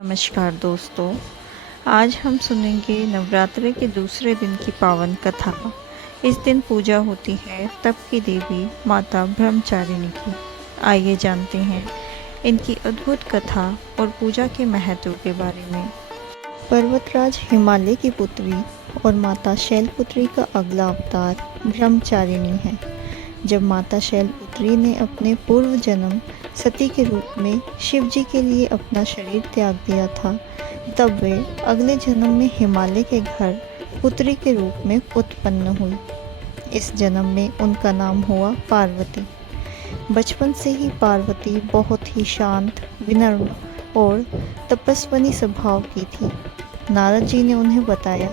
नमस्कार दोस्तों, आज हम सुनेंगे नवरात्रि के दूसरे दिन की पावन कथा। इस दिन पूजा होती है तप की देवी माता ब्रह्मचारिणी की। आइए जानते हैं इनकी अद्भुत कथा और पूजा के महत्व के बारे में। पर्वतराज हिमालय की पुत्री और माता शैलपुत्री का अगला अवतार ब्रह्मचारिणी है। जब माता शैलपुत्री ने अपने पूर्व जन्म सती के रूप में शिव जी के लिए अपना शरीर त्याग दिया था, तब वे अगले जन्म में हिमालय के घर पुत्री के रूप में उत्पन्न हुई। इस जन्म में उनका नाम हुआ पार्वती। बचपन से ही पार्वती बहुत ही शांत, विनम्र और तपस्विनी स्वभाव की थी। नारद जी ने उन्हें बताया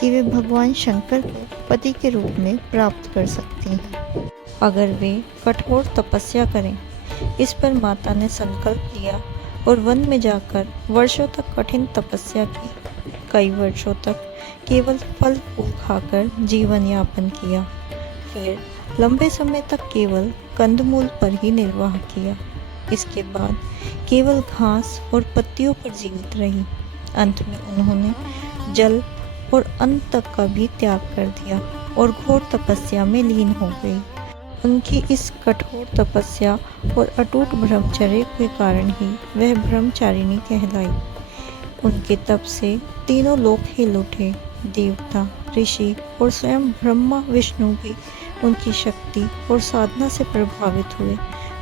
कि वे भगवान शंकर को पति के रूप में प्राप्त कर सकती हैं अगर वे कठोर तपस्या करें। इस पर माता ने संकल्प लिया और वन में जाकर वर्षों तक कठिन तपस्या की। कई वर्षों तक केवल फल फूल खाकर जीवन यापन किया। फिर लंबे समय तक केवल कंदमूल पर ही निर्वाह किया। इसके बाद केवल घास और पत्तियों पर जीवित रही। अंत में उन्होंने जल और अन्न तक का भी त्याग कर दिया और घोर तपस्या में लीन हो गई। उनकी इस कठोर तपस्या और अटूट ब्रह्मचर्य के कारण ही वह ब्रह्मचारिणी कहलाई। उनके तप से तीनों लोक हिल उठे। देवता, ऋषि और स्वयं ब्रह्मा विष्णु भी उनकी शक्ति और साधना से प्रभावित हुए।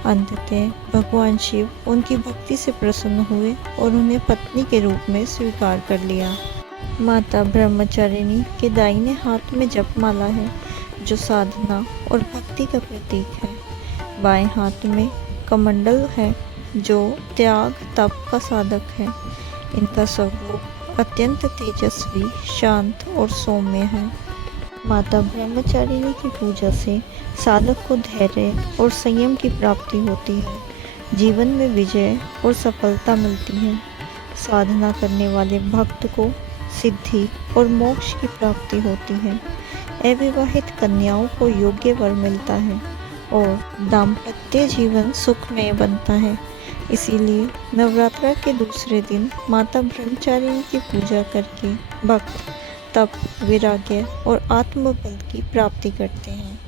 अंततः भगवान शिव उनकी भक्ति से प्रसन्न हुए और उन्हें पत्नी के रूप में स्वीकार कर लिया। माता ब्रह्मचारिणी के दाहिने हाथ में जपमाला है, जो साधना और भक्ति का प्रतीक है। बाएं हाथ में कमंडल है, जो त्याग तप का साधक है। इनका स्वरूप अत्यंत तेजस्वी, शांत और सौम्य है। माता ब्रह्मचारिणी की पूजा से साधक को धैर्य और संयम की प्राप्ति होती है। जीवन में विजय और सफलता मिलती है। साधना करने वाले भक्त को सिद्धि और मोक्ष की प्राप्ति होती है। अविवाहित कन्याओं को योग्य वर मिलता है और दाम्पत्य जीवन सुखमय बनता है। इसीलिए नवरात्र के दूसरे दिन माता ब्रह्मचारिणी की पूजा करके भक्त तप, वैराग्य और आत्मबल की प्राप्ति करते हैं।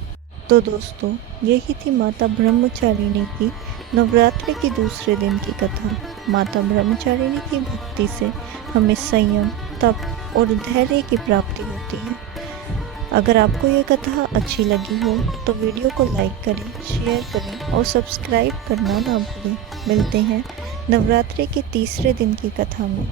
तो दोस्तों, यही थी माता ब्रह्मचारिणी की नवरात्रि की दूसरे दिन की कथा। माता ब्रह्मचारिणी की भक्ति से हमें संयम, तप और धैर्य की प्राप्ति होती है। अगर आपको यह कथा अच्छी लगी हो तो वीडियो को लाइक करें, शेयर करें और सब्सक्राइब करना ना भूलें। मिलते हैं नवरात्रि के तीसरे दिन की कथा में।